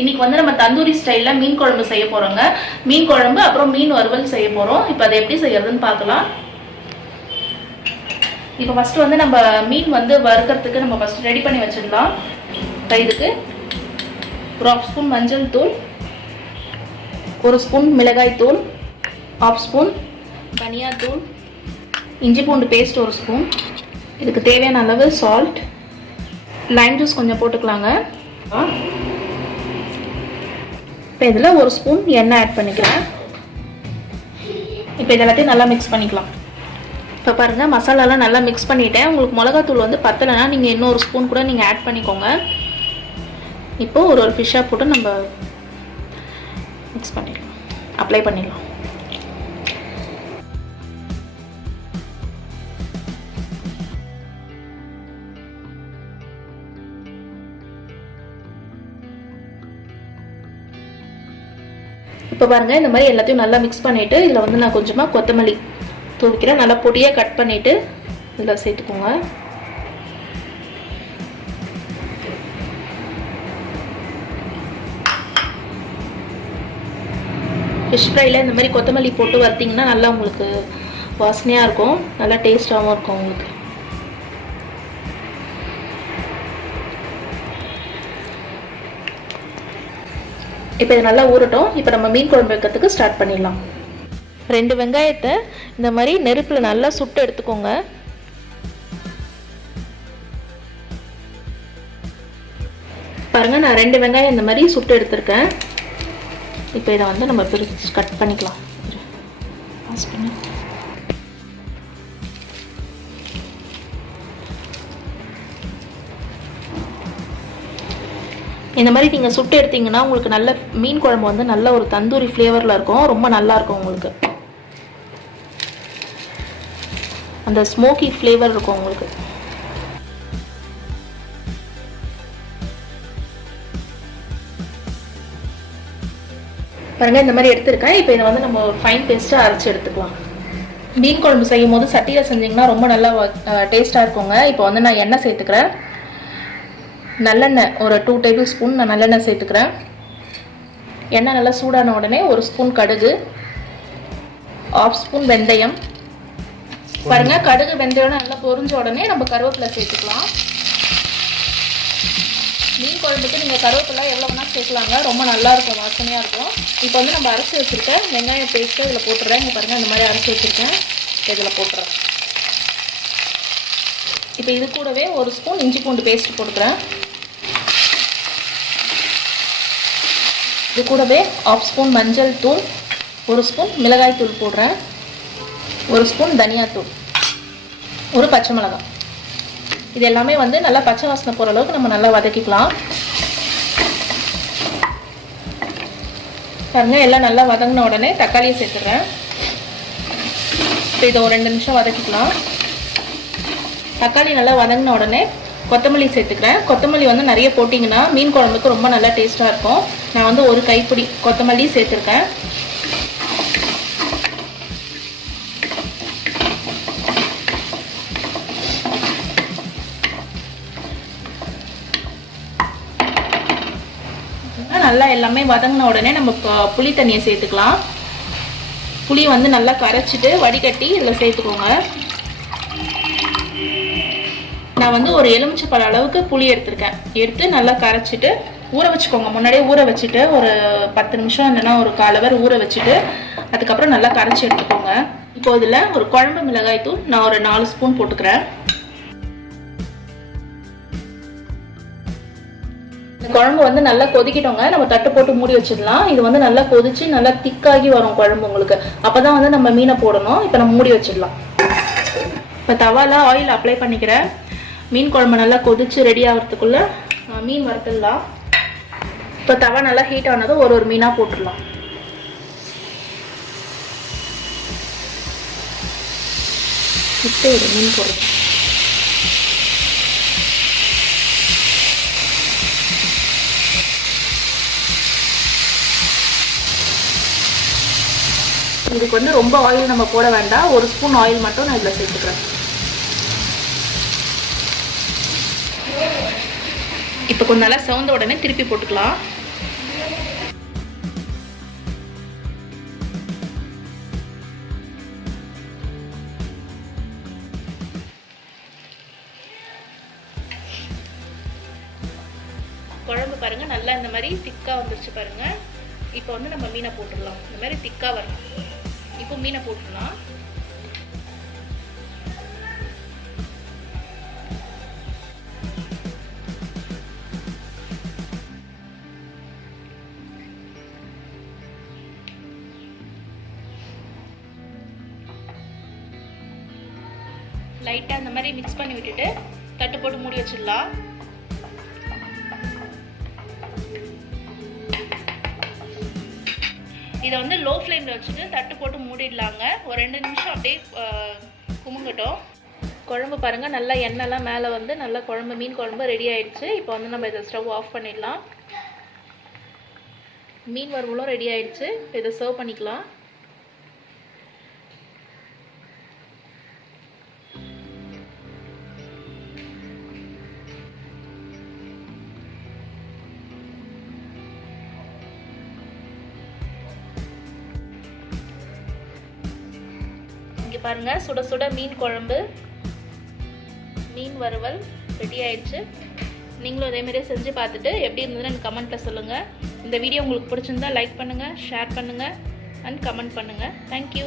இன்னைக்கு வந்து நம்ம தந்தூரி ஸ்டைலில் மீன் குழம்பு செய்ய போகிறோங்க. மீன் குழம்பு அப்புறம் மீன் வறுவல் செய்ய போகிறோம். இப்போ அதை எப்படி செய்யறதுன்னு பார்க்கலாம். இப்போ ஃபஸ்ட்டு வந்து நம்ம மீன் வந்து வறுக்கிறதுக்கு நம்ம ஃபஸ்ட்டு ரெடி பண்ணி வச்சிடலாம். இதுக்கு 1/2 ஸ்பூன் மஞ்சள் தூள், 1 ஸ்பூன் மிளகாய் தூள், 1/2 ஸ்பூன் தனியா தூள், இஞ்சி பூண்டு பேஸ்ட் 1 ஸ்பூன், இதுக்கு தேவையான அளவு சால்ட், லைம் ஜூஸ் கொஞ்சம் போட்டுக்கலாங்க. இப்போ இதில் 1 ஸ்பூன் எண்ணெய் ஆட் பண்ணிக்கிறேன். இப்போ இது எல்லாத்தையும் நல்லா மிக்ஸ் பண்ணிக்கலாம். இப்போ பாருங்கள், மசாலாலாம் நல்லா மிக்ஸ் பண்ணிவிட்டேன். உங்களுக்கு மிளகாத்தூள் வந்து பத்தலைன்னா நீங்கள் இன்னும் 1 ஸ்பூன் கூட நீங்கள் ஆட் பண்ணிக்கோங்க. இப்போது ஒரு ஃபிஷ்ஷாக போட்டு நம்ம மிக்ஸ் பண்ணிடலாம், அப்ளை பண்ணிடலாம். இப்போ பாருங்கள், இந்த மாதிரி எல்லாத்தையும் நல்லா மிக்ஸ் பண்ணிவிட்டு இதில் வந்து நான் கொஞ்சமாக கொத்தமல்லி தூவிக்கிறேன். நல்லா பொடியாக கட் பண்ணிவிட்டு இதில் சேர்த்துக்கோங்க. ஃபிஷ் ஃப்ரையில் இந்த மாதிரி கொத்தமல்லி போட்டு வறுத்திங்கன்னா நல்லா உங்களுக்கு வாசனையாக இருக்கும், நல்லா டேஸ்ட்டாகவும் இருக்கும் உங்களுக்கு. இப்போ இது நல்லா ஊறட்டும். இப்போ நம்ம மீன் குழம்பு வைக்கிறதுக்கு ஸ்டார்ட் பண்ணிடலாம். 2 வெங்காயத்தை இந்த மாதிரி நெருப்பில் நல்லா சுட்டு எடுத்துக்கோங்க. பாருங்கள், நான் 2 வெங்காயம் இந்த மாதிரி சுட்டு எடுத்திருக்கேன். இப்போ இதை வந்து நம்ம பிரித்து கட் பண்ணிக்கலாம். இந்த மாதிரி நீங்கள் சுட்டு எடுத்தீங்கன்னா உங்களுக்கு நல்ல மீன் குழம்பு வந்து நல்ல ஒரு தந்தூரி ஃப்ளேவரில் இருக்கும், ரொம்ப நல்லா இருக்கும் உங்களுக்கு. அந்த ஸ்மோக்கி ஃப்ளேவர் இருக்கும் உங்களுக்கு. பாருங்கள், இந்த மாதிரி எடுத்துருக்கேன். இப்போ இதை வந்து நம்ம ஃபைன் பேஸ்ட்டாக அரைச்சி எடுத்துக்கலாம். மீன் குழம்பு செய்யும் போது சட்டியில் செஞ்சிங்கன்னா ரொம்ப நல்லா டேஸ்ட்டாக இருக்குங்க. இப்போ வந்து நான் எண்ணெய் சேர்த்துக்கிறேன். நல்லெண்ணெய் ஒரு 2 டேபிள் ஸ்பூன் நான் நல்லெண்ணெய் சேர்த்துக்கிறேன். எண்ணெய் நல்லா சூடான உடனே 1 ஸ்பூன் கடுகு, 1/2 ஸ்பூன் வெந்தயம். பாருங்கள், கடுகு வெந்தயம் நல்லா பொரிஞ்ச உடனே நம்ம கருவேப்பிலை சேர்த்துக்கலாம். மீன் குழம்புக்கு நீங்கள் கருவேப்பிலை எவ்வளோ வேணால் சேர்க்கலாங்க, ரொம்ப நல்லாயிருக்கும், வாசனையாக இருக்கும். இப்போ வந்து நம்ம அரைச்சி வச்சுருக்கேன் வெங்காய பேஸ்ட்டு இதில் போட்டுறேன். இங்கே பாருங்கள், இந்த மாதிரி அரைச்சி வச்சுருக்கேன், இதில் போட்டுறேன். இப்போ இது கூடவே 1 ஸ்பூன் இஞ்சி பூண்டு பேஸ்ட் போட்டுக்கிறேன். இது கூடவே 1/2 ஸ்பூன் மஞ்சள் தூள், 1 ஸ்பூன் மிளகாய் தூள் போடுறேன், 1 ஸ்பூன் தனியாத்தூள், 1 பச்சை மிளகாய். இது எல்லாமே வந்து நல்லா பச்சை வாசனை போகிற அளவுக்கு நம்ம நல்லா வதக்கிக்கலாம். பாருங்க, எல்லாம் நல்லா வதங்கின உடனே தக்காளியை சேர்த்துடுறேன். இப்போ இதை ஒரு 2 நிமிஷம் வதக்கிக்கலாம். தக்காளி நல்லா வதங்கின உடனே கொத்தமல்லி சேர்த்துக்கிறேன். கொத்தமல்லி வந்து நிறைய போட்டிங்கன்னா மீன் குழம்புக்கு ரொம்ப நல்லா டேஸ்ட்டாக இருக்கும். நான் வந்து 1 கைப்பிடி கொத்தமல்லி சேர்த்துருக்கேன். நல்லா எல்லாமே வதங்கின உடனே நம்ம புளி தண்ணியை சேர்த்துக்கலாம். புளி வந்து நல்லா கரைச்சிட்டு வடிகட்டி இதில் சேர்த்துக்கோங்க. நான் வந்து ஒரு எலுமிச்சைப்பழ அளவுக்கு புளி எடுத்திருக்கேன். எடுத்து நல்லா கரைச்சிட்டு ஊற வச்சுக்கோங்க. முன்னாடியே ஊற வச்சுட்டு ஒரு 10 நிமிஷம் இல்லைன்னா ஒரு 1/4 ஹவர் ஊற வச்சுட்டு அதுக்கப்புறம் நல்லா கரைச்சி எடுத்துக்கோங்க. இப்போ இதில் ஒரு குழம்பு மிளகாய் தூள் நான் ஒரு 4 ஸ்பூன் போட்டுக்கிறேன். இந்த குழம்பு வந்து நல்லா கொதிக்கிட்டோங்க. நம்ம தட்டு போட்டு மூடி வச்சிடலாம். இது வந்து நல்லா கொதிச்சு நல்லா திக்காகி வரும் குழம்பு உங்களுக்கு. அப்போ தான் வந்து நம்ம மீனை போடணும். இப்போ நம்ம மூடி வச்சிடலாம். இப்போ தவால ஆயில் அப்ளை பண்ணிக்கிறேன். மீன் குழம்பு நல்லா கொதிச்சு ரெடி ஆகிறதுக்குள்ள மீன் வறுத்துடலாம். இப்போ தவா நல்லா ஹீட் ஆனதும் ஒரு மீனாக போட்டுடலாம். இப்போ ஒரு மீன் போடுறோம். இதுக்கு வந்து ரொம்ப ஆயில் நம்ம போட வேண்டாம். 1 ஸ்பூன் ஆயில் மட்டும் நான் இதில் சேர்த்துக்கிறேன். இப்போ கொஞ்சம் நல்லா செவந்த உடனே திருப்பி போட்டுக்கலாம். குழம்பு பாருங்கள் நல்லா இந்த மாதிரி திக்காக வந்துருச்சு பாருங்கள். இப்போ வந்து நம்ம மீனை போட்டுடலாம். இந்த மாதிரி திக்காக வரணும். இப்போ மீனை போட்டுடலாம். லைட்டாக இந்த மாதிரி மிக்ஸ் பண்ணி விட்டுட்டு தட்டு போட்டு மூடி வச்சிடலாம். இதை வந்து லோ ஃப்ளேமில் வச்சுட்டு தட்டு போட்டு மூடிடலாங்க. ஒரு 2 நிமிஷம் அப்படியே குமுங்கட்டும். குழம்பு பாருங்கள் நல்லா எண்ணெய்லாம் மேலே வந்து நல்லா குழம்பு மீன் குழம்பு ரெடி ஆகிடுச்சு. இப்போ வந்து நம்ம இதை ஸ்டவ் ஆஃப் பண்ணிடலாம். மீன் வறுவலும் ரெடி ஆகிடுச்சு. இப்போ இதை சர்வ் பண்ணிக்கலாம். இங்கே பாருங்கள் சுட சுட மீன் குழம்பு மீன் வறுவல் ரெடி ஆயிடுச்சு. நீங்களும் அதேமாதிரியே செஞ்சு பார்த்துட்டு எப்படி இருந்ததுன்னு எனக்கு கமெண்ட்டில் சொல்லுங்கள். இந்த வீடியோ உங்களுக்கு பிடிச்சிருந்தா லைக் பண்ணுங்கள், ஷேர் பண்ணுங்கள் அண்ட் கமெண்ட் பண்ணுங்கள். தேங்க்யூ.